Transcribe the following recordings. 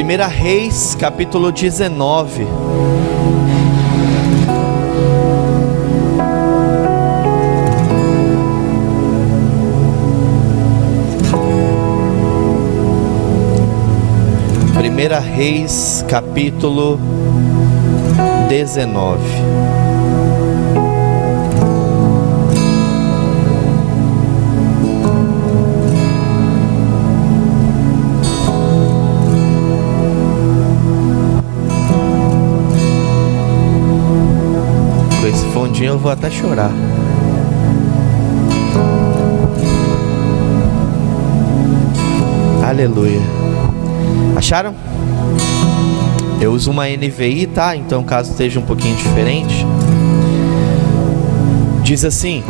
1 Reis, capítulo 19. Reis, capítulo 19. Com esse fundinho eu vou até chorar. Aleluia. Acharam? Eu uso uma NVI, tá? Então caso esteja um pouquinho diferente, diz assim: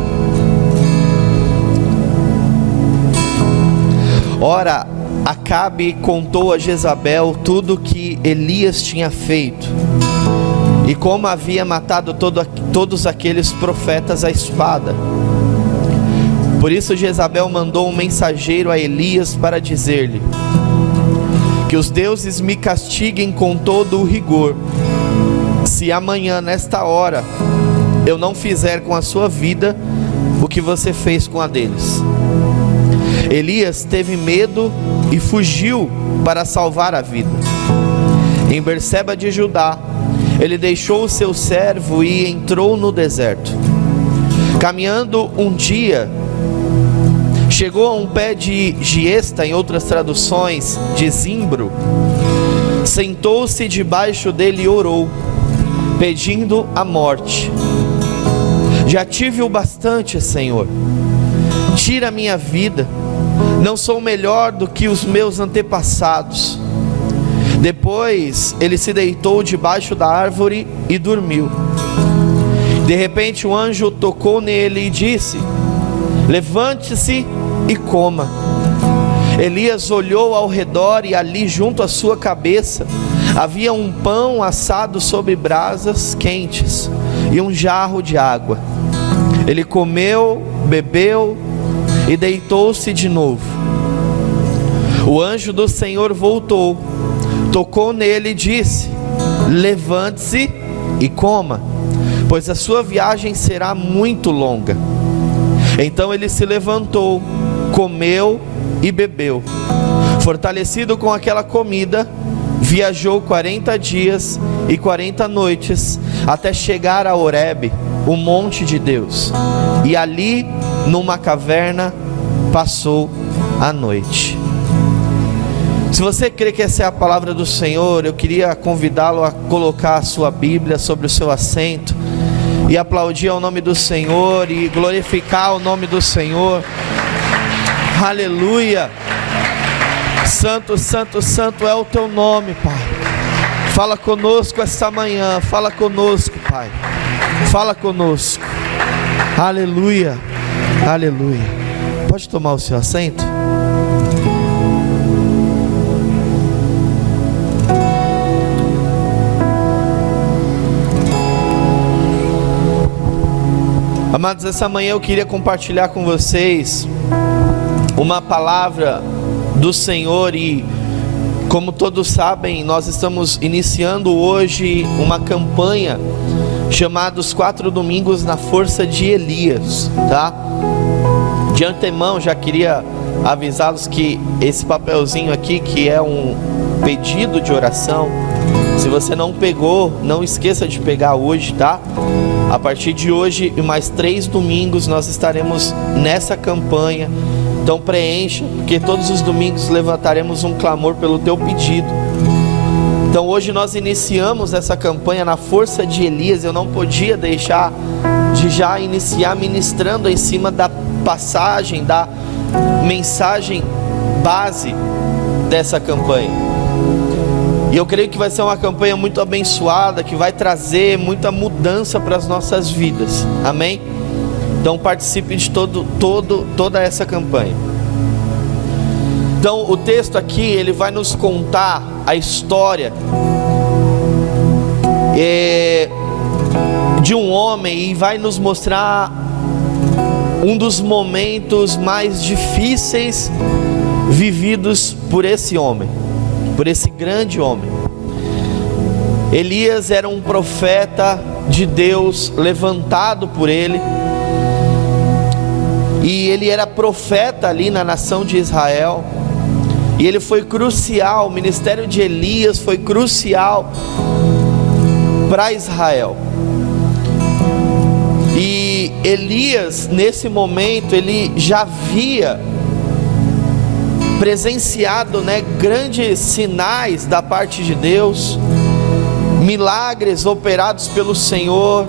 Ora, Acabe contou a Jezabel tudo que Elias tinha feito e como havia matado todos aqueles profetas à espada. Por isso Jezabel mandou um mensageiro a Elias para dizer-lhe: que os deuses me castiguem com todo o rigor, se amanhã nesta hora eu não fizer com a sua vida o que você fez com a deles. Elias teve medo e fugiu para salvar a vida. Em Berseba de Judá, ele deixou o seu servo e entrou no deserto. Caminhando um dia, chegou a um pé de giesta, em outras traduções, de zimbro. Sentou-se debaixo dele e orou, pedindo a morte. Já tive o bastante, Senhor. Tira a minha vida. Não sou melhor do que os meus antepassados. Depois ele se deitou debaixo da árvore e dormiu. De repente um anjo tocou nele e disse: levante-se e coma. Elias olhou ao redor e ali junto à sua cabeça havia um pão assado sobre brasas quentes e um jarro de água. Ele comeu, bebeu e deitou-se de novo. O anjo do Senhor voltou, tocou nele e disse: levante-se e coma, pois a sua viagem será muito longa. Então ele se levantou, comeu e bebeu. Fortalecido com aquela comida, viajou 40 dias e 40 noites até chegar a Horebe, o monte de Deus, e ali numa caverna passou a noite. Se você crê que essa é a palavra do Senhor, eu queria convidá-lo a colocar a sua Bíblia sobre o seu assento e aplaudir ao nome do Senhor e glorificar o nome do Senhor. Aleluia. Santo, santo, santo é o teu nome, Pai. Fala conosco esta manhã, fala conosco, Pai. Fala conosco. Aleluia, aleluia. Pode tomar o seu assento? Amados, essa manhã eu queria compartilhar com vocês uma palavra do Senhor e, como todos sabem, nós estamos iniciando hoje uma campanha chamada Os 4 Domingos na Força de Elias, tá? De antemão já queria avisá-los que esse papelzinho aqui, que é um pedido de oração, se você não pegou, não esqueça de pegar hoje, tá? A partir de hoje e mais 3 domingos nós estaremos nessa campanha. Então preencha, porque todos os domingos levantaremos um clamor pelo teu pedido. Então hoje nós iniciamos essa campanha na força de Elias. Eu não podia deixar de já iniciar ministrando em cima da passagem, da mensagem base dessa campanha. E eu creio que vai ser uma campanha muito abençoada, que vai trazer muita mudança para as nossas vidas. Amém? Então participe de toda essa campanha. Então o texto aqui, ele vai nos contar a história de um homem e vai nos mostrar um dos momentos mais difíceis vividos por esse homem, por esse grande homem. Elias era um profeta de Deus, levantado por ele, e ele era profeta ali na nação de Israel, e ele foi crucial. O ministério de Elias foi crucial para Israel. E Elias, nesse momento, ele já havia presenciado, grandes sinais da parte de Deus, milagres operados pelo Senhor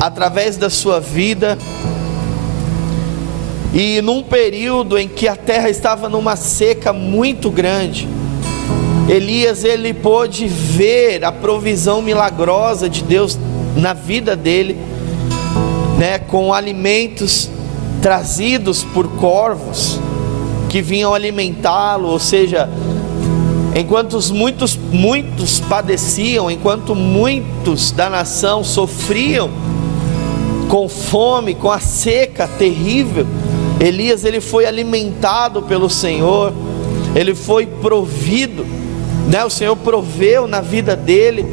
através da sua vida. E num período em que a terra estava numa seca muito grande, Elias, ele pôde ver a provisão milagrosa de Deus na vida dele, com alimentos trazidos por corvos que vinham alimentá-lo. Ou seja, enquanto muitos padeciam, enquanto muitos da nação sofriam com fome, com a seca terrível, Elias, ele foi alimentado pelo Senhor, ele foi provido, o Senhor proveu na vida dele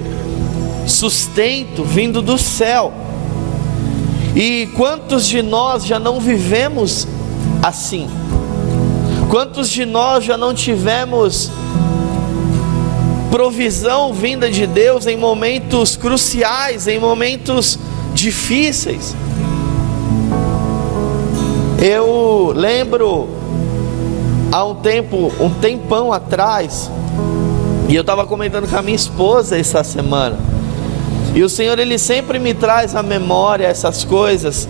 sustento vindo do céu. E quantos de nós já não vivemos assim? Quantos de nós já não tivemos provisão vinda de Deus em momentos cruciais, em momentos difíceis? Eu lembro há um tempão atrás, e eu estava comentando com a minha esposa essa semana, e o Senhor, ele sempre me traz à memória essas coisas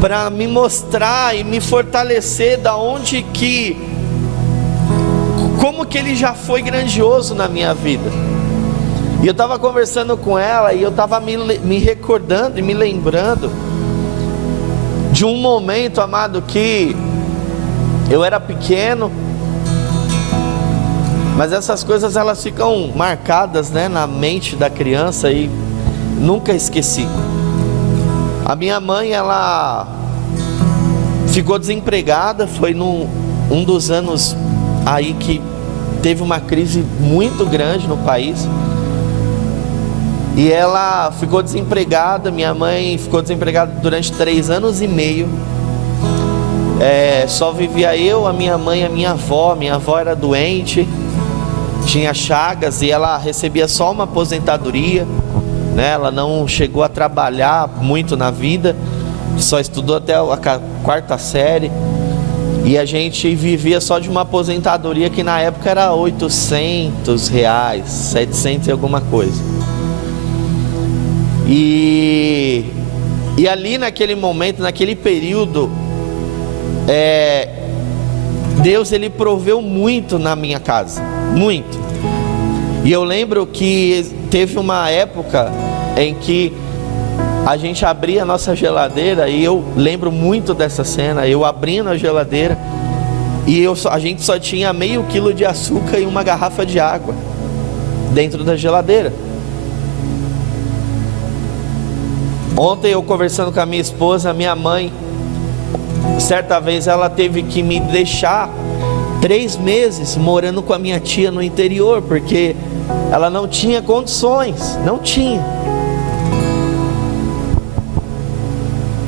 para me mostrar e me fortalecer como que ele já foi grandioso na minha vida. E eu estava conversando com ela, e eu estava me recordando e me lembrando de um momento, amado, que eu era pequeno, mas essas coisas, elas ficam marcadas, na mente da criança, e nunca esqueci. A minha mãe, ela ficou desempregada, foi um dos anos aí que teve uma crise muito grande no país, e ela ficou desempregada. Minha mãe ficou desempregada durante 3 anos e meio. Só vivia eu, a minha mãe e a minha avó. Minha avó era doente, tinha chagas, e ela recebia só uma aposentadoria, ela não chegou a trabalhar muito na vida, só estudou até a 4ª série, e a gente vivia só de uma aposentadoria que na época era R$800, 700 e alguma coisa. E ali naquele momento, naquele período, Deus, ele proveu muito na minha casa, muito. E eu lembro que teve uma época em que a gente abria a nossa geladeira, e eu lembro muito dessa cena, eu abrindo a geladeira, e a gente só tinha meio quilo de açúcar e uma garrafa de água dentro da geladeira. Ontem eu conversando com a minha esposa, minha mãe, certa vez ela teve que me deixar 3 meses morando com a minha tia no interior, porque ela não tinha condições, não tinha.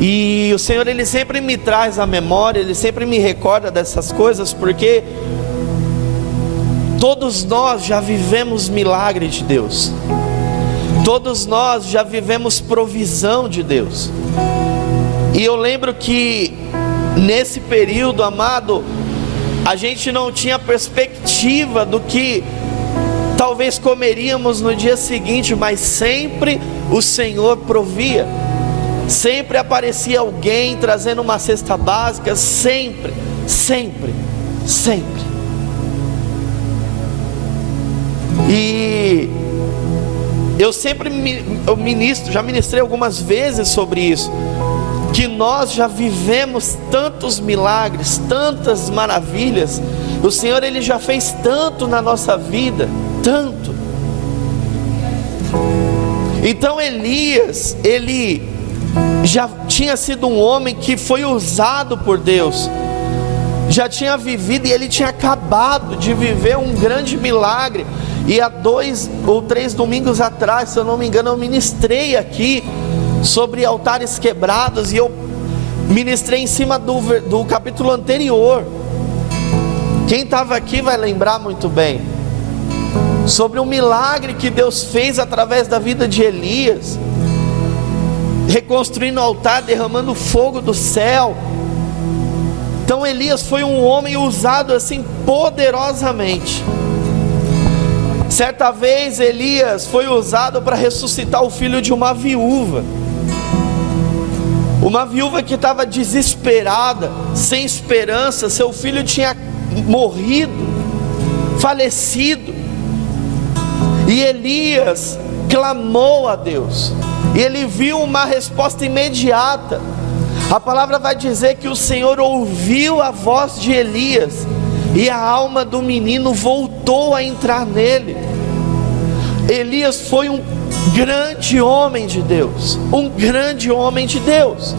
E o Senhor, ele sempre me traz à memória, ele sempre me recorda dessas coisas, porque todos nós já vivemos milagre de Deus, todos nós já vivemos provisão de Deus. E eu lembro que nesse período, amado, a gente não tinha perspectiva do que talvez comeríamos no dia seguinte, mas sempre o Senhor provia, sempre aparecia alguém trazendo uma cesta básica, sempre. E eu já ministrei algumas vezes sobre isso, que nós já vivemos tantos milagres, tantas maravilhas. O Senhor, ele já fez tanto na nossa vida, tanto. Então Elias, ele já tinha sido um homem que foi usado por Deus, já tinha vivido, e ele tinha acabado de viver um grande milagre. E há 2 ou 3 domingos atrás, se eu não me engano, eu ministrei aqui sobre altares quebrados, e eu ministrei em cima do capítulo anterior. Quem estava aqui vai lembrar muito bem sobre o milagre que Deus fez através da vida de Elias, reconstruindo o altar, derramando fogo do céu. Então Elias foi um homem usado assim poderosamente. Certa vez Elias foi usado para ressuscitar o filho de uma viúva que estava desesperada, sem esperança. Seu filho tinha morrido, falecido, e Elias clamou a Deus, e ele viu uma resposta imediata. A palavra vai dizer que o Senhor ouviu a voz de Elias, e a alma do menino voltou a entrar nele. Elias foi um grande homem de Deus, um grande homem de Deus.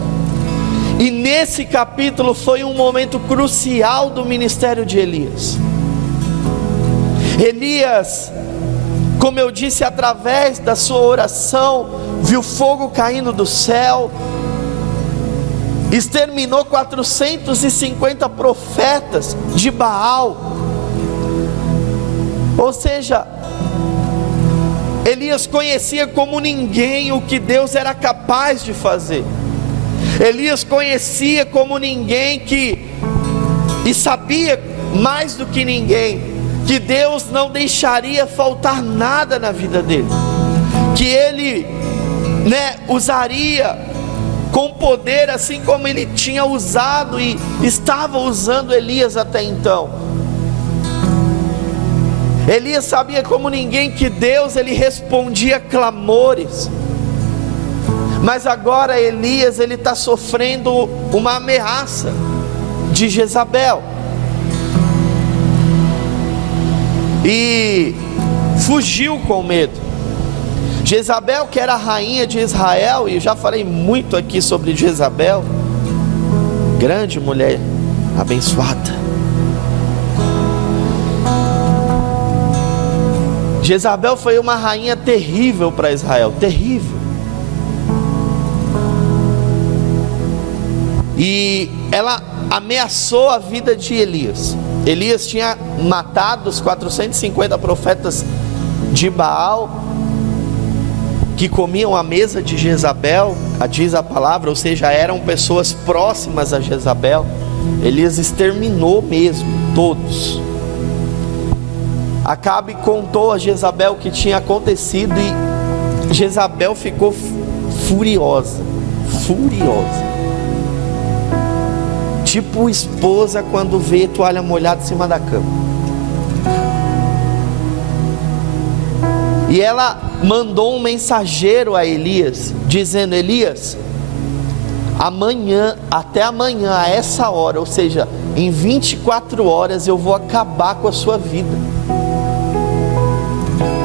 E nesse capítulo foi um momento crucial do ministério de Elias. Elias, como eu disse, através da sua oração, viu fogo caindo do céu, exterminou 450 profetas de Baal. Ou seja, Elias conhecia como ninguém o que Deus era capaz de fazer. Elias conhecia como ninguém e sabia mais do que ninguém que Deus não deixaria faltar nada na vida dele, que ele usaria com poder, assim como ele tinha usado e estava usando Elias até então. Elias sabia como ninguém que Deus, ele respondia clamores. Mas agora Elias, ele está sofrendo uma ameaça de Jezabel, e fugiu com medo. Jezabel, que era a rainha de Israel, e eu já falei muito aqui sobre Jezabel, grande mulher abençoada. Jezabel foi uma rainha terrível para Israel, terrível. E ela ameaçou a vida de Elias. Elias tinha matado os 450 profetas de Baal, que comiam à mesa de Jezabel, diz a palavra, ou seja, eram pessoas próximas a Jezabel. Elias exterminou mesmo, todos. Acabe contou a Jezabel o que tinha acontecido, e Jezabel ficou furiosa. Tipo esposa quando vê toalha molhada em cima da cama. E ela mandou um mensageiro a Elias, dizendo: Elias, até amanhã a essa hora, ou seja, em 24 horas eu vou acabar com a sua vida.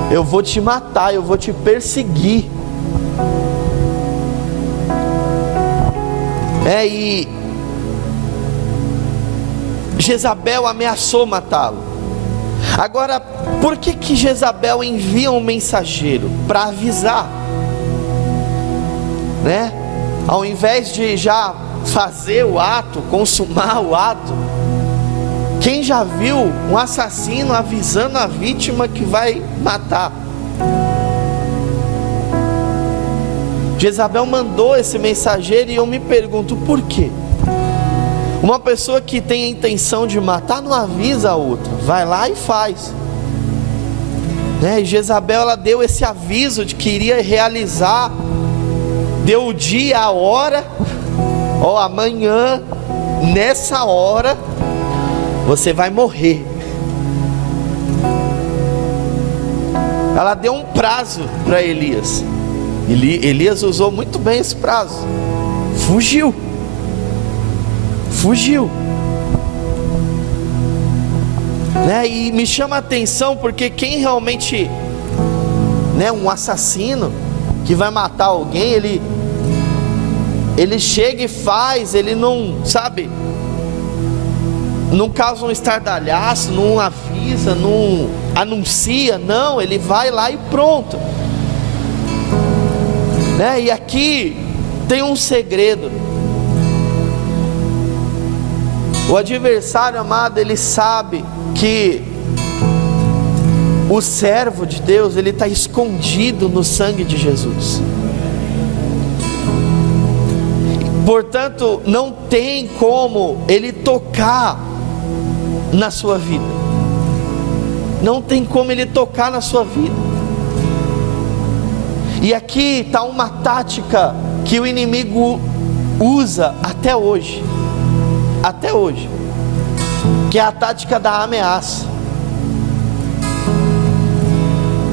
Eu vou te matar, eu vou te perseguir. E Jezabel ameaçou matá-lo. Agora, por que Jezabel envia um mensageiro? Para avisar, ao invés de já fazer o ato, consumar o ato. Quem já viu um assassino avisando a vítima que vai matar? Jezabel mandou esse mensageiro, e eu me pergunto por quê? Uma pessoa que tem a intenção de matar não avisa a outra, vai lá e faz. E Jezabel, ela deu esse aviso de que iria realizar, deu o dia, a hora, amanhã, nessa hora, você vai morrer. Ela deu um prazo para Elias. Elias usou muito bem esse prazo. Fugiu. E me chama a atenção porque quem realmente, um assassino que vai matar alguém, ele chega e faz, ele não, sabe, não causa um estardalhaço, não avisa, não anuncia, não, ele vai lá e pronto, né? E aqui tem um segredo. O adversário, amado, ele sabe que o servo de Deus, ele está escondido no sangue de Jesus. Portanto, não tem como ele tocar na sua vida. Não tem como ele tocar na sua vida. E aqui está uma tática que o inimigo usa até hoje. Até hoje. Que é a tática da ameaça.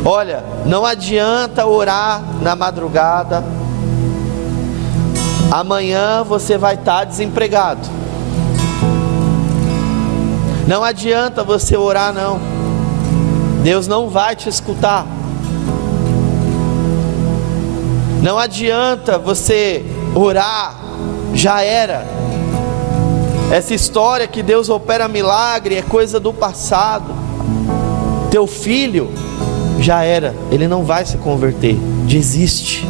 Olha, não adianta orar na madrugada. Amanhã você vai estar desempregado. Não adianta você orar, não. Deus não vai te escutar. Não adianta você orar, já era. Essa história que Deus opera milagre é coisa do passado. Teu filho já era, ele não vai se converter. Desiste.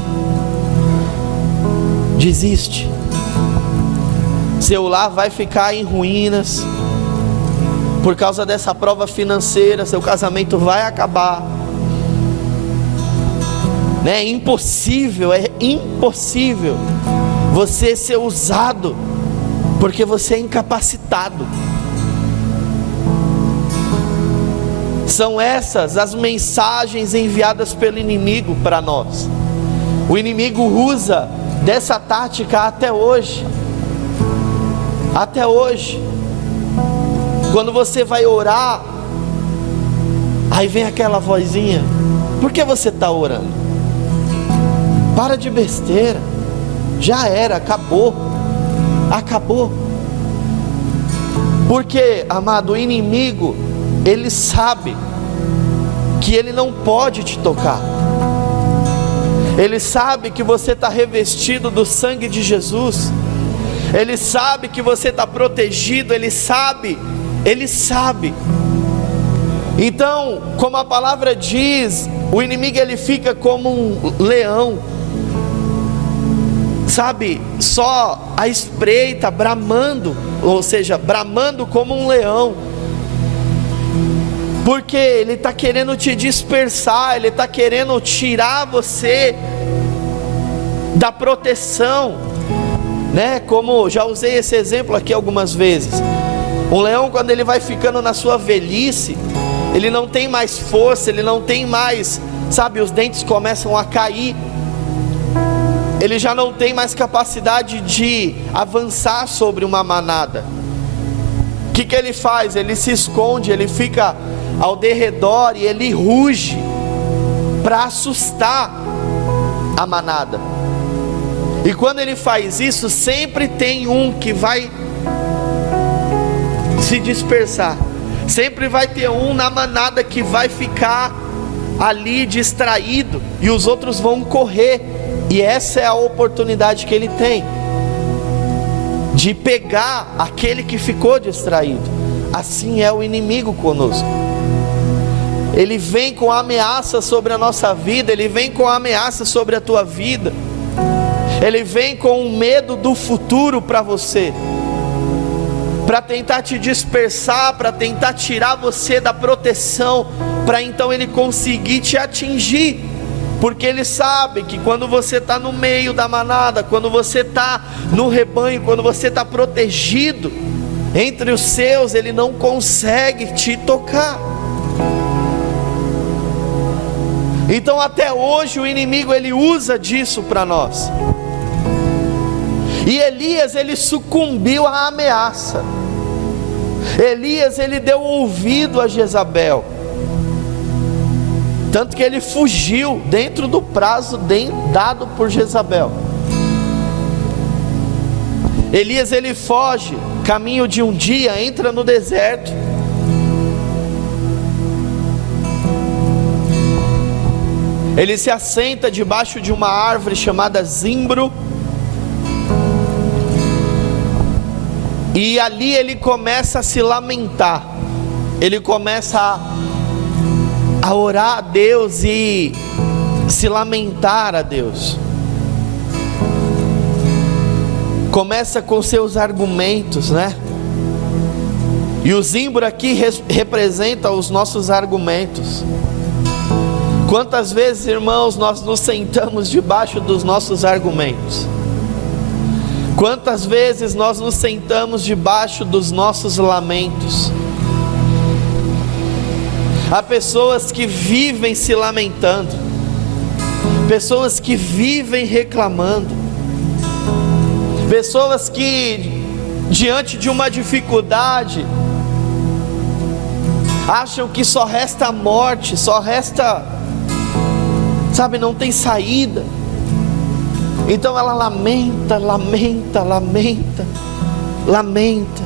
Desiste. Seu lar vai ficar em ruínas por causa dessa prova financeira. Seu casamento vai acabar, né? É impossível você ser usado, porque você é incapacitado. São essas as mensagens enviadas pelo inimigo para nós. O inimigo usa dessa tática até hoje. Até hoje. Quando você vai orar, aí vem aquela vozinha: por que você está orando? Para de besteira. Já era, acabou. Acabou. Porque, amado, o inimigo, ele sabe que ele não pode te tocar. Ele sabe que você está revestido do sangue de Jesus. Ele sabe que você está protegido. Ele sabe. Então, como a palavra diz, o inimigo ele fica como um leão, sabe, só à espreita, bramando, ou seja, bramando como um leão, porque ele está querendo te dispersar, ele está querendo tirar você da proteção, né? Como já usei esse exemplo aqui algumas vezes. Um leão, quando ele vai ficando na sua velhice, ele não tem mais força, ele não tem mais, sabe, os dentes começam a cair, ele já não tem mais capacidade de avançar sobre uma manada. O que ele faz? Ele se esconde, ele fica ao derredor e ele ruge para assustar a manada. E quando ele faz isso, sempre tem um que vai se dispersar. Sempre vai ter um na manada que vai ficar ali distraído e os outros vão correr. E essa é a oportunidade que ele tem de pegar aquele que ficou distraído. Assim é o inimigo conosco. Ele vem com ameaça sobre a nossa vida, ele vem com ameaça sobre a tua vida, ele vem com um medo do futuro para você, para tentar te dispersar, para tentar tirar você da proteção, para então ele conseguir te atingir. Porque ele sabe que quando você está no meio da manada, quando você está no rebanho, quando você está protegido entre os seus, ele não consegue te tocar. Então até hoje o inimigo ele usa disso para nós. E Elias ele sucumbiu à ameaça. Elias ele deu ouvido a Jezabel. Tanto que ele fugiu dentro do prazo dado por Jezabel. Elias ele foge, caminho de um dia, entra no deserto. Ele se assenta debaixo de uma árvore chamada zimbro. E ali ele começa a se lamentar, ele começa a orar a Deus e se lamentar a Deus. Começa com seus argumentos, né? E o zimbro aqui representa os nossos argumentos. Quantas vezes, irmãos, nós nos sentamos debaixo dos nossos argumentos? Quantas vezes nós nos sentamos debaixo dos nossos lamentos? Há pessoas que vivem se lamentando, pessoas que vivem reclamando, pessoas que diante de uma dificuldade acham que só resta a morte, só resta, sabe, não tem saída. Então ela lamenta, lamenta, lamenta, lamenta.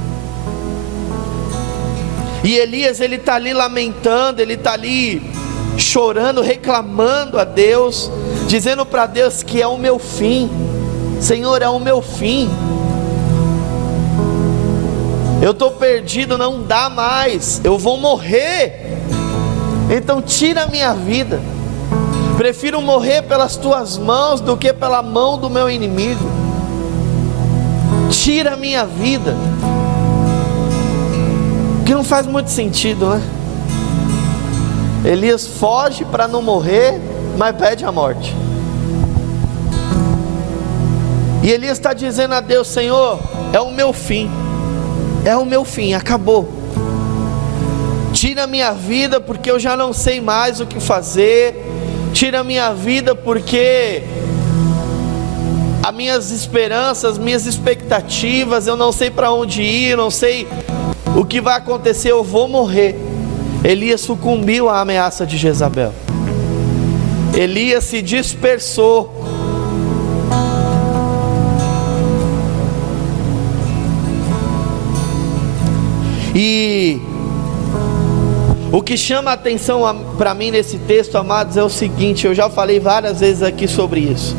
E Elias, ele está ali lamentando, ele está ali chorando, reclamando a Deus, dizendo para Deus que é o meu fim. Senhor, é o meu fim. Eu estou perdido, não dá mais, eu vou morrer. Então tira a minha vida. Prefiro morrer pelas tuas mãos do que pela mão do meu inimigo. Tira a minha vida. Que não faz muito sentido, né? Elias foge para não morrer, mas pede a morte. E Elias está dizendo a Deus: Senhor, é o meu fim. É o meu fim, acabou. Tira a minha vida porque eu já não sei mais o que fazer. Tira a minha vida porque as minhas esperanças, minhas expectativas, eu não sei para onde ir, eu não sei o que vai acontecer, eu vou morrer. Elias sucumbiu à ameaça de Jezabel. Elias se dispersou. E o que chama a atenção para mim nesse texto, amados, é o seguinte: eu já falei várias vezes aqui sobre isso,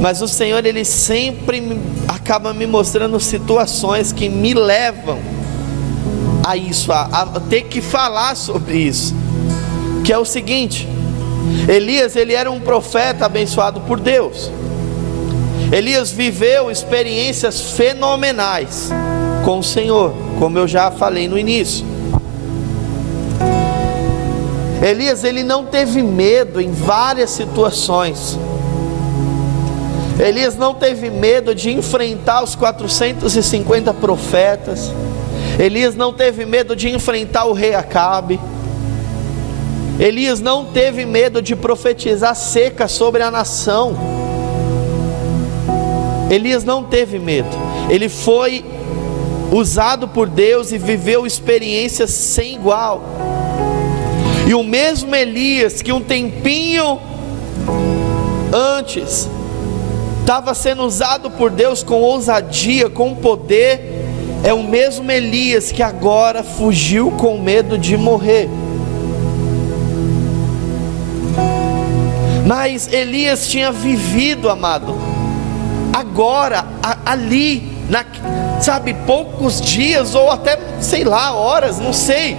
mas o Senhor, Ele sempre acaba me mostrando situações que me levam a isso, a ter que falar sobre isso, que é o seguinte: Elias, ele era um profeta abençoado por Deus. Elias viveu experiências fenomenais com o Senhor, como eu já falei no início. Elias, ele não teve medo em várias situações. Elias não teve medo de enfrentar os 450 profetas. Elias não teve medo de enfrentar o rei Acabe. Elias não teve medo de profetizar seca sobre a nação. Elias não teve medo. Ele foi usado por Deus e viveu experiências sem igual. E o mesmo Elias que um tempinho antes estava sendo usado por Deus com ousadia, com poder, é o mesmo Elias que agora fugiu com medo de morrer. Mas Elias tinha vivido, amado, agora, ali, sabe, poucos dias, ou até, sei lá, horas, não sei,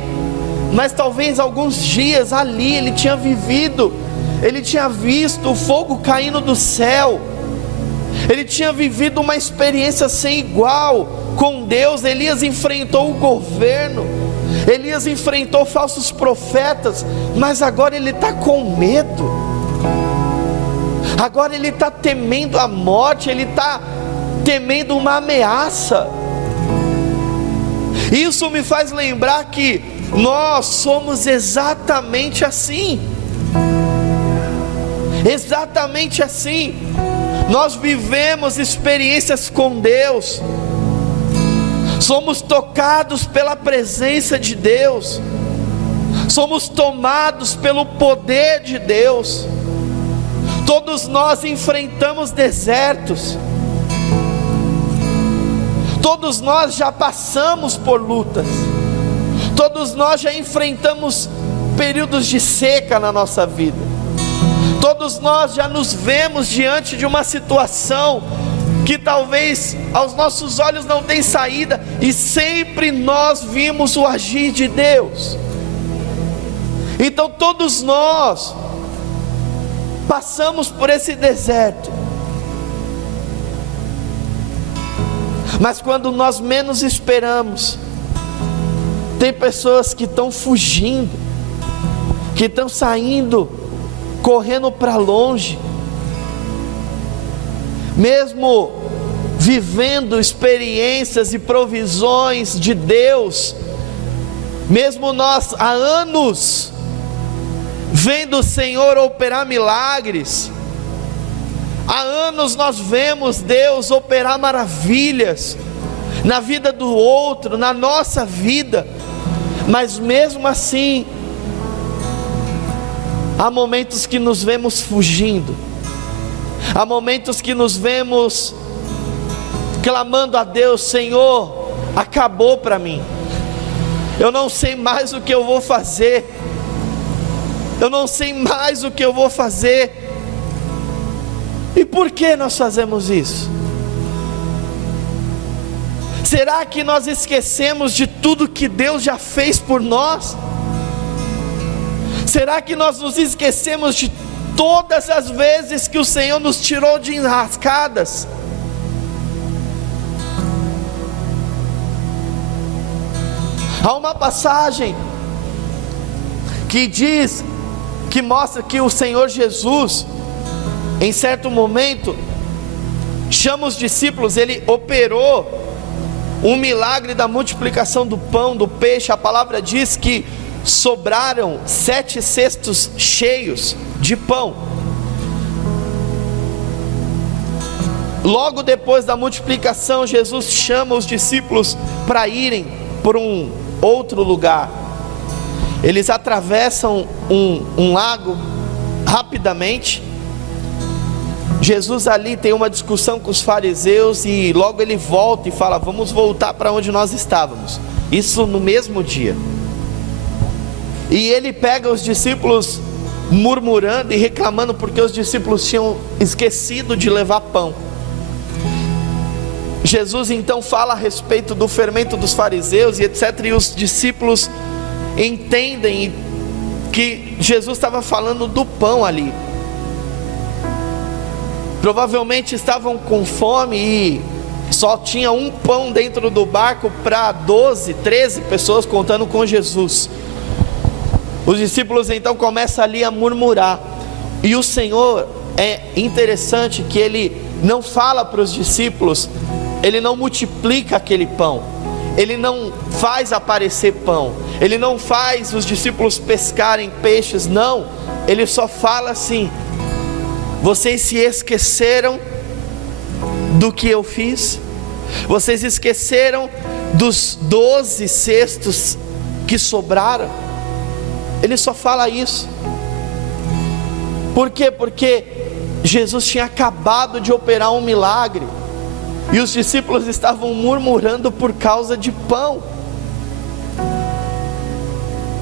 mas talvez alguns dias ali, ele tinha vivido, ele tinha visto o fogo caindo do céu, ele tinha vivido uma experiência sem igual com Deus. Elias enfrentou o governo, Elias enfrentou falsos profetas, mas agora ele está com medo, agora ele está temendo a morte, ele está temendo uma ameaça. Isso me faz lembrar que nós somos exatamente assim. Exatamente assim. Nós vivemos experiências com Deus, somos tocados pela presença de Deus, somos tomados pelo poder de Deus. Todos nós enfrentamos desertos, todos nós já passamos por lutas, todos nós já enfrentamos períodos de seca na nossa vida, todos nós já nos vemos diante de uma situação que talvez aos nossos olhos não tem saída, e sempre nós vimos o agir de Deus. Então todos nós passamos por esse deserto, mas quando nós menos esperamos, tem pessoas que estão fugindo, que estão saindo, correndo para longe, mesmo vivendo experiências e provisões de Deus, mesmo nós há anos vendo o Senhor operar milagres, há anos nós vemos Deus operar maravilhas na vida do outro, na nossa vida, mas mesmo assim, há momentos que nos vemos fugindo, há momentos que nos vemos clamando a Deus: Senhor, acabou para mim, eu não sei mais o que eu vou fazer, eu não sei mais o que eu vou fazer. E por que nós fazemos isso? Será que nós esquecemos de tudo que Deus já fez por nós? Será que nós nos esquecemos de todas as vezes que o Senhor nos tirou de enrascadas? Há uma passagem que diz, que mostra que o Senhor Jesus, em certo momento, chama os discípulos, ele operou um milagre da multiplicação do pão, do peixe. A palavra diz que sobraram 7 cestos cheios de pão. Logo depois da multiplicação, Jesus chama os discípulos para irem por um outro lugar. Eles atravessam um lago rapidamente. Jesus ali tem uma discussão com os fariseus e logo ele volta e fala: vamos voltar para onde nós estávamos. Isso no mesmo dia. E ele pega os discípulos murmurando e reclamando porque os discípulos tinham esquecido de levar pão. Jesus então fala a respeito do fermento dos fariseus e etc, e os discípulos entendem que Jesus estava falando do pão ali. Provavelmente estavam com fome e só tinha um pão dentro do barco para 12, 13 pessoas, contando com Jesus. Os discípulos então começam ali a murmurar, e o Senhor, é interessante que ele não fala para os discípulos, ele não multiplica aquele pão, ele não faz aparecer pão, ele não faz os discípulos pescarem peixes, não, ele só fala assim: vocês se esqueceram do que eu fiz? Vocês esqueceram dos 12 cestos que sobraram? Ele só fala isso. Por quê? Porque Jesus tinha acabado de operar um milagre e os discípulos estavam murmurando por causa de pão.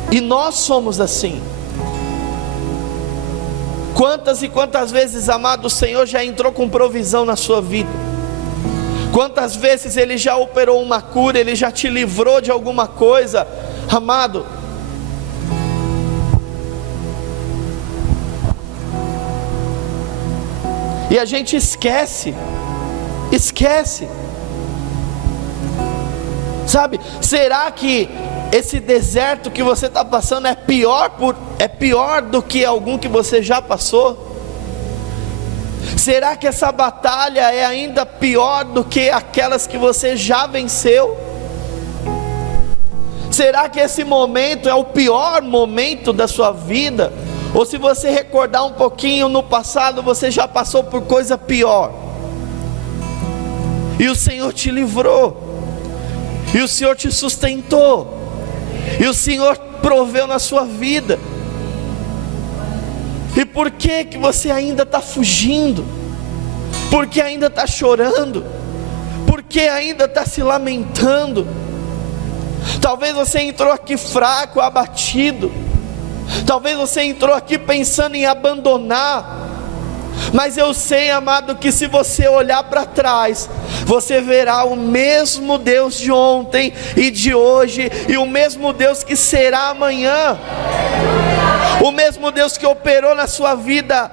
E nós somos assim. Quantas e quantas vezes, amado, o Senhor já entrou com provisão na sua vida? Quantas vezes Ele já operou uma cura, Ele já te livrou de alguma coisa, amado? E a gente esquece, sabe? Será que esse deserto que você está passando é pior do que algum que você já passou? Será que essa batalha é ainda pior do que aquelas que você já venceu? Será que esse momento é o pior momento da sua vida? Ou se você recordar um pouquinho no passado, você já passou por coisa pior, e o Senhor te livrou, e o Senhor te sustentou, e o Senhor proveu na sua vida. E por que você ainda está fugindo? Por que ainda está chorando? Por que ainda está se lamentando? Talvez você entrou aqui fraco, abatido. Talvez você entrou aqui pensando em abandonar. Mas eu sei, amado, que se você olhar para trás, você verá o mesmo Deus de ontem e de hoje, e o mesmo Deus que será amanhã, o mesmo Deus que operou na sua vida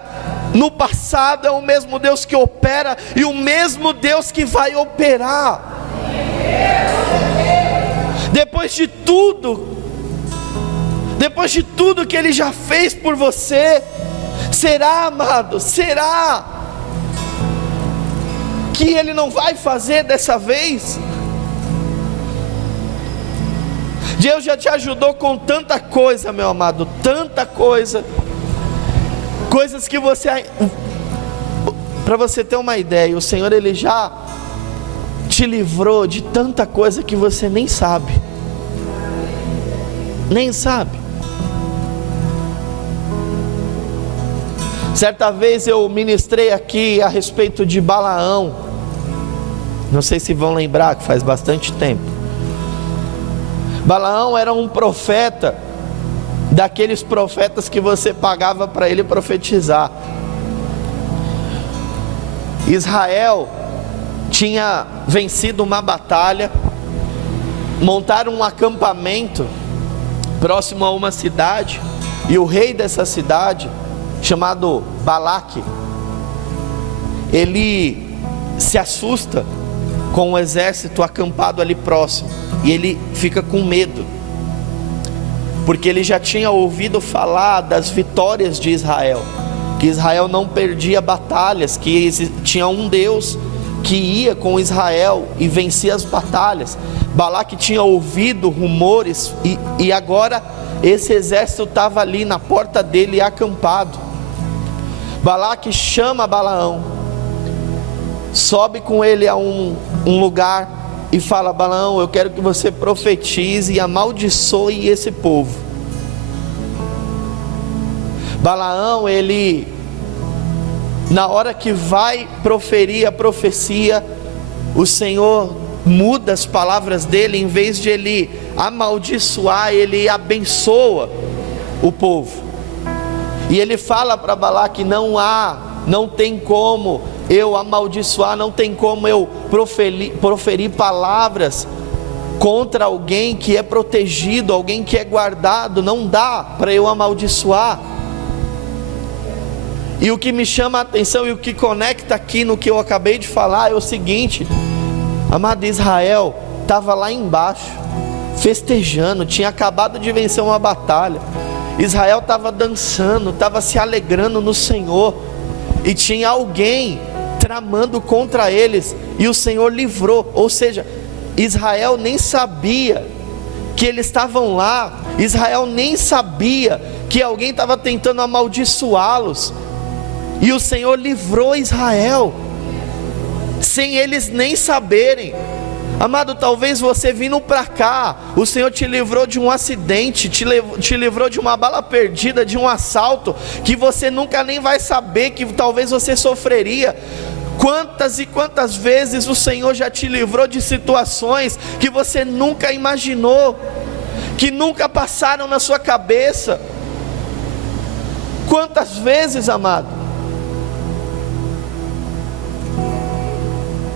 no passado, é o mesmo Deus que opera, e o mesmo Deus que vai operar. Depois de tudo que Ele já fez por você, será, amado, será que Ele não vai fazer dessa vez? Deus já te ajudou com tanta coisa, meu amado, tanta coisa, coisas que você, para você ter uma ideia, o Senhor Ele já te livrou de tanta coisa que você nem sabe. Certa vez eu ministrei aqui a respeito de Balaão, não sei se vão lembrar, que faz bastante tempo. Balaão era um profeta, daqueles profetas que você pagava para ele profetizar. Israel tinha vencido uma batalha, montaram um acampamento próximo a uma cidade, e o rei dessa cidade, chamado Balaque, ele se assusta com o exército acampado ali próximo, e ele fica com medo, porque ele já tinha ouvido falar das vitórias de Israel, que Israel não perdia batalhas, que tinha um Deus que ia com Israel e vencia as batalhas. Balaque tinha ouvido rumores, e agora esse exército estava ali na porta dele acampado. Balaque chama Balaão, sobe com ele a um lugar e fala: Balaão, eu quero que você profetize e amaldiçoe esse povo. Balaão, ele, na hora que vai proferir a profecia, o Senhor muda as palavras dele, em vez de ele amaldiçoar, ele abençoa o povo. E ele fala para Balaque: não tem como eu amaldiçoar, não tem como eu proferir palavras contra alguém que é protegido, alguém que é guardado, não dá para eu amaldiçoar. E o que me chama a atenção e o que conecta aqui no que eu acabei de falar é o seguinte, amado, Israel estava lá embaixo, festejando, tinha acabado de vencer uma batalha. Israel estava dançando, estava se alegrando no Senhor, e tinha alguém tramando contra eles, e o Senhor livrou. Ou seja, Israel nem sabia que eles estavam lá, Israel nem sabia que alguém estava tentando amaldiçoá-los, e o Senhor livrou Israel, sem eles nem saberem. Amado, talvez você vindo para cá, o Senhor te livrou de um acidente, te livrou de uma bala perdida, de um assalto, que você nunca nem vai saber que talvez você sofreria. Quantas e quantas vezes o Senhor já te livrou de situações que você nunca imaginou, que nunca passaram na sua cabeça. Quantas vezes, amado?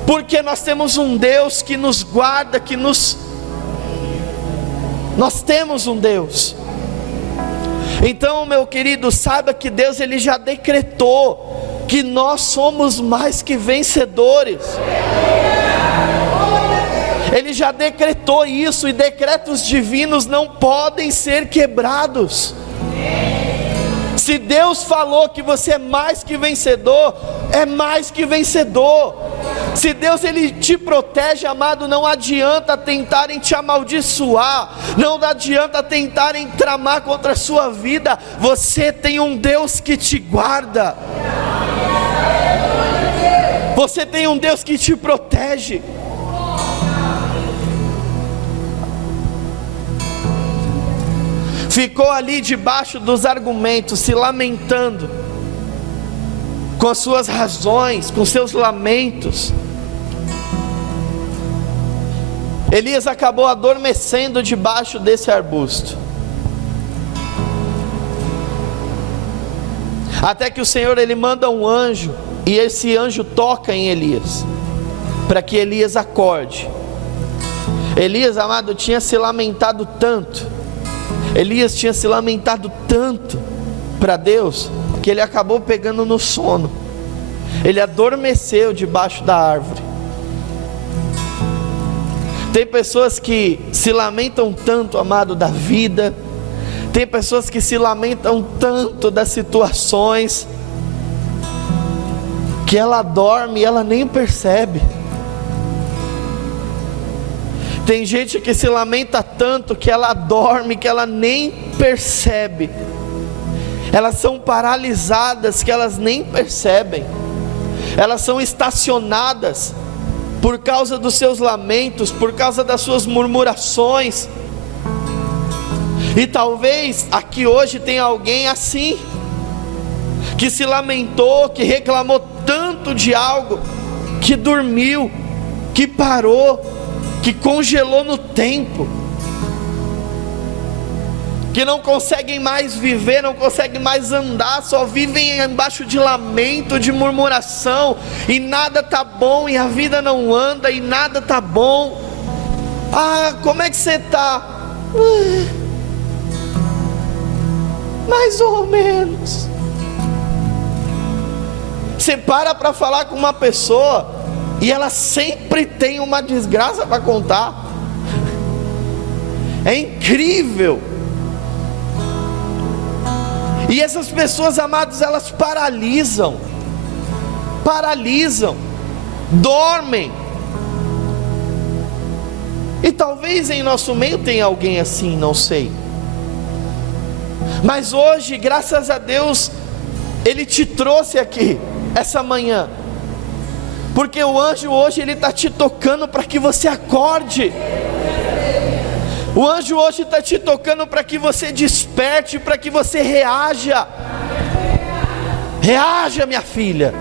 Porque nós temos um Deus que nos guarda, nós temos um Deus. Então, meu querido, saiba que Deus, Ele já decretou que nós somos mais que vencedores. Ele já decretou isso, e decretos divinos não podem ser quebrados. Se Deus falou que você é mais que vencedor, é mais que vencedor. Se Deus, Ele te protege, amado, não adianta tentarem te amaldiçoar, não adianta tentarem tramar contra a sua vida. Você tem um Deus que te guarda, você tem um Deus que te protege. Ficou ali debaixo dos argumentos, se lamentando, com as suas razões, com seus lamentos. Elias acabou adormecendo debaixo desse arbusto. Até que o Senhor ele manda um anjo, e esse anjo toca em Elias, para que Elias acorde. Elias, amado, tinha se lamentado tanto, Elias tinha se lamentado tanto para Deus, que ele acabou pegando no sono. Ele adormeceu debaixo da árvore. Tem pessoas que se lamentam tanto, amado, da vida. Tem pessoas que se lamentam tanto das situações, que ela dorme e ela nem percebe. Tem gente que se lamenta tanto que ela dorme, que ela nem percebe. Elas são paralisadas que elas nem percebem. Elas são estacionadas por causa dos seus lamentos, por causa das suas murmurações. E talvez aqui hoje tenha alguém assim, que se lamentou, que reclamou tanto de algo, que dormiu, que parou, que congelou no tempo, que não conseguem mais viver, não conseguem mais andar, só vivem embaixo de lamento, de murmuração, e nada tá bom, e a vida não anda, e nada tá bom. Ah, como é que você tá? Mais ou menos. Você para falar com uma pessoa, e ela sempre tem uma desgraça para contar. É incrível. E essas pessoas, amados, elas paralisam, dormem. E talvez em nosso meio tenha alguém assim, não sei. Mas hoje, graças a Deus, Ele te trouxe aqui, essa manhã, porque o anjo hoje, ele está te tocando para que você acorde. O anjo hoje está te tocando para que você desperte, para que você reaja. Reaja, minha filha.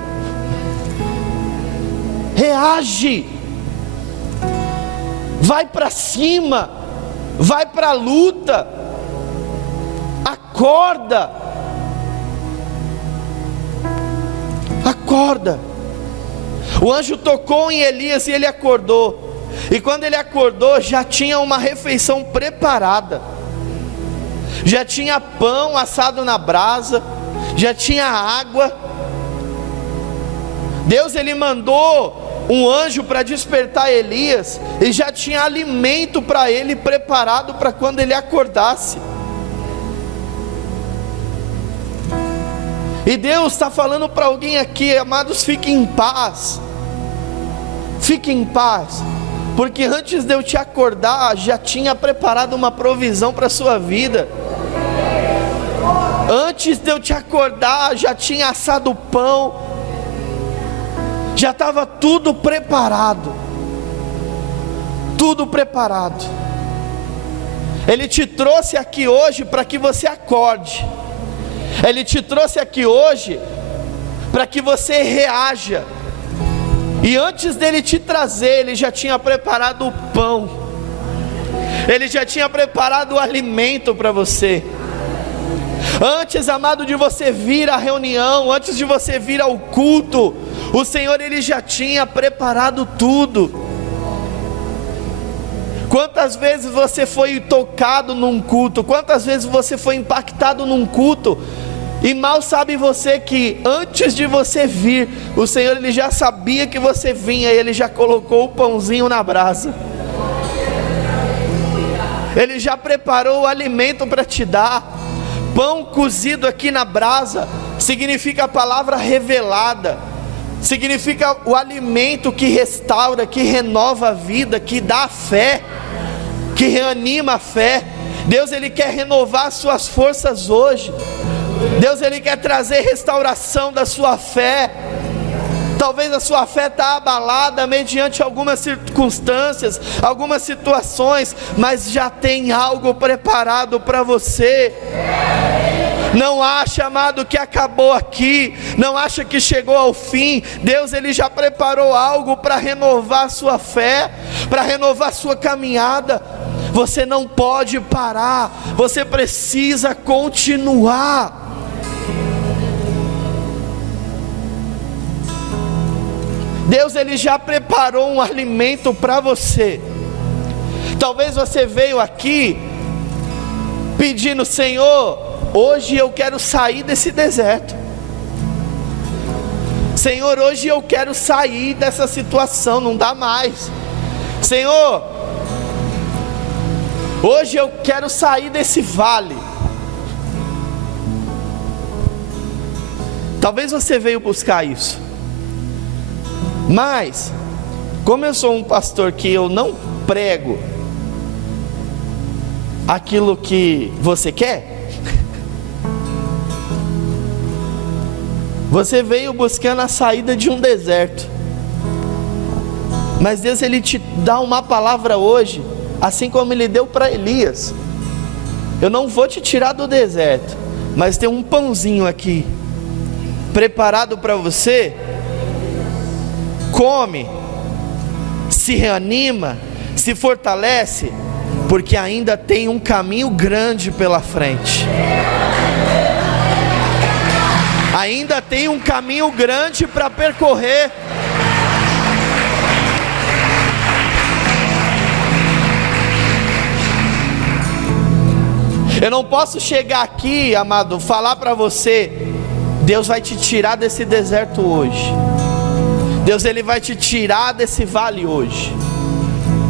Reage. Vai para cima. Vai para a luta. Acorda. Acorda. O anjo tocou em Elias e ele acordou. E quando ele acordou, já tinha uma refeição preparada, já tinha pão assado na brasa, já tinha água. Deus ele mandou um anjo para despertar Elias, e já tinha alimento para ele preparado para quando ele acordasse. E Deus está falando para alguém aqui, amados, fiquem em paz. Fiquem em paz. Porque antes de eu te acordar, já tinha preparado uma provisão para a sua vida. Antes de eu te acordar, já tinha assado o pão. Já estava tudo preparado. Tudo preparado. Ele te trouxe aqui hoje para que você acorde. Ele te trouxe aqui hoje para que você reaja. E antes dele te trazer, ele já tinha preparado o pão, ele já tinha preparado o alimento para você. Antes, amado, de você vir à reunião, antes de você vir ao culto, o Senhor ele já tinha preparado tudo. Quantas vezes você foi tocado num culto, quantas vezes você foi impactado num culto, e mal sabe você que antes de você vir, o Senhor ele já sabia que você vinha, e Ele já colocou o pãozinho na brasa. Ele já preparou o alimento para te dar. Pão cozido aqui na brasa significa a palavra revelada, significa o alimento que restaura, que renova a vida, que dá a fé, que reanima a fé. Deus ele quer renovar as suas forças hoje. Deus ele quer trazer restauração da sua fé. Talvez a sua fé está abalada mediante algumas circunstâncias, algumas situações, mas já tem algo preparado para você. Não acha, amado, que acabou aqui, não acha que chegou ao fim. Deus ele já preparou algo para renovar a sua fé, para renovar a sua caminhada. Você não pode parar, você precisa continuar. Deus ele já preparou um alimento para você. Talvez você veio aqui pedindo: Senhor, hoje eu quero sair desse deserto. Senhor, hoje eu quero sair dessa situação, não dá mais. Senhor, hoje eu quero sair desse vale. Talvez você veio buscar isso. Mas, como eu sou um pastor que eu não prego aquilo que você quer, você veio buscando a saída de um deserto. Mas Deus ele te dá uma palavra hoje, assim como ele deu para Elias. Eu não vou te tirar do deserto, mas tem um pãozinho aqui preparado para você. Come, se reanima, se fortalece, porque ainda tem um caminho grande pela frente. Ainda tem um caminho grande para percorrer. Eu não posso chegar aqui, amado, falar para você: Deus vai te tirar desse deserto hoje. Deus ele vai te tirar desse vale hoje.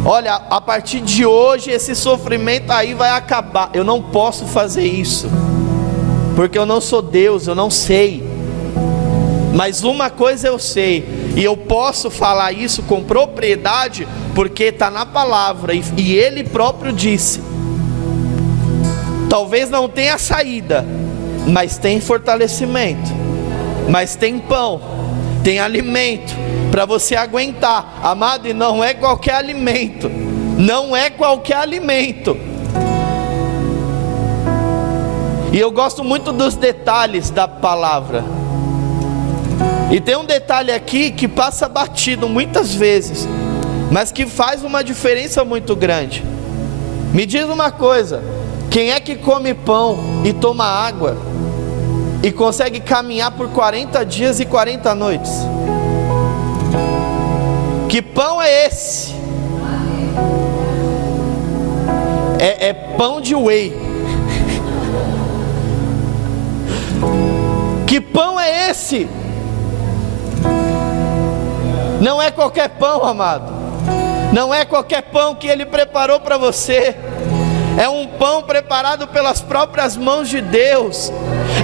Olha, a partir de hoje esse sofrimento aí vai acabar. Eu não posso fazer isso, porque eu não sou Deus, eu não sei. Mas uma coisa eu sei, e eu posso falar isso com propriedade, porque está na palavra, e Ele próprio disse: talvez não tenha saída, mas tem fortalecimento, mas tem pão, tem alimento para você aguentar, amado. E não é qualquer alimento, não é qualquer alimento. E eu gosto muito dos detalhes da palavra. E tem um detalhe aqui que passa batido muitas vezes, mas que faz uma diferença muito grande. Me diz uma coisa: quem é que come pão e toma água e consegue caminhar por 40 dias e 40 noites? Que pão é esse? É pão de whey. Que pão é esse? Não é qualquer pão, amado. Não é qualquer pão que Ele preparou para você. É um pão preparado pelas próprias mãos de Deus.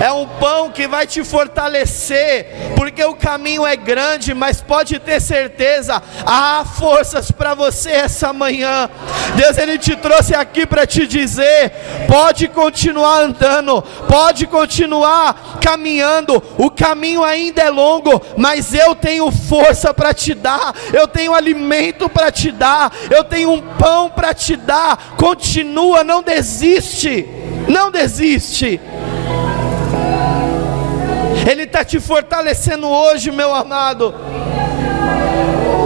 É um pão que vai te fortalecer, porque o caminho é grande, mas pode ter certeza, há forças para você essa manhã. Deus ele te trouxe aqui para te dizer: pode continuar andando, pode continuar caminhando. O caminho ainda é longo, mas eu tenho força para te dar, eu tenho alimento para te dar, eu tenho um pão para te dar. Continua, não desiste, não desiste. Ele está te fortalecendo hoje, meu amado.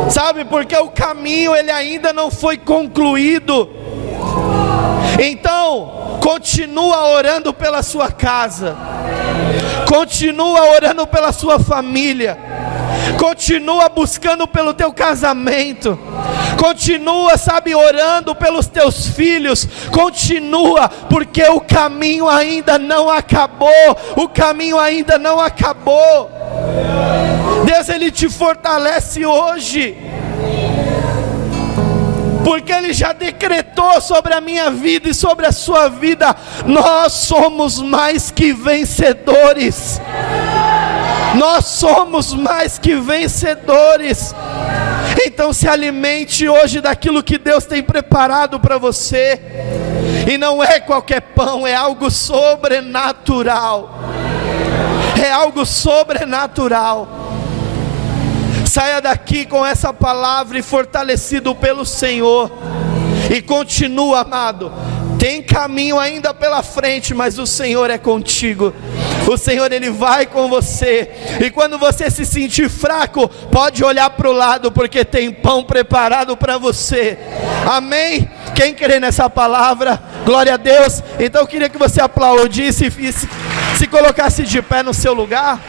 Sabe, porque o caminho ele ainda não foi concluído. Então, continua orando pela sua casa, continua orando pela sua família, continua buscando pelo teu casamento, continua, sabe, orando pelos teus filhos, continua, porque o caminho ainda não acabou, o caminho ainda não acabou. Deus ele te fortalece hoje, porque Ele já decretou sobre a minha vida e sobre a sua vida: nós somos mais que vencedores. Nós somos mais que vencedores. Então se alimente hoje daquilo que Deus tem preparado para você. E não é qualquer pão, é algo sobrenatural. É algo sobrenatural. Saia daqui com essa palavra e fortalecido pelo Senhor. E continua, amado. Tem caminho ainda pela frente, mas o Senhor é contigo. O Senhor ele vai com você. E quando você se sentir fraco, pode olhar para o lado, porque tem pão preparado para você. Amém? Quem crê nessa palavra? Glória a Deus. Então eu queria que você aplaudisse e se colocasse de pé no seu lugar.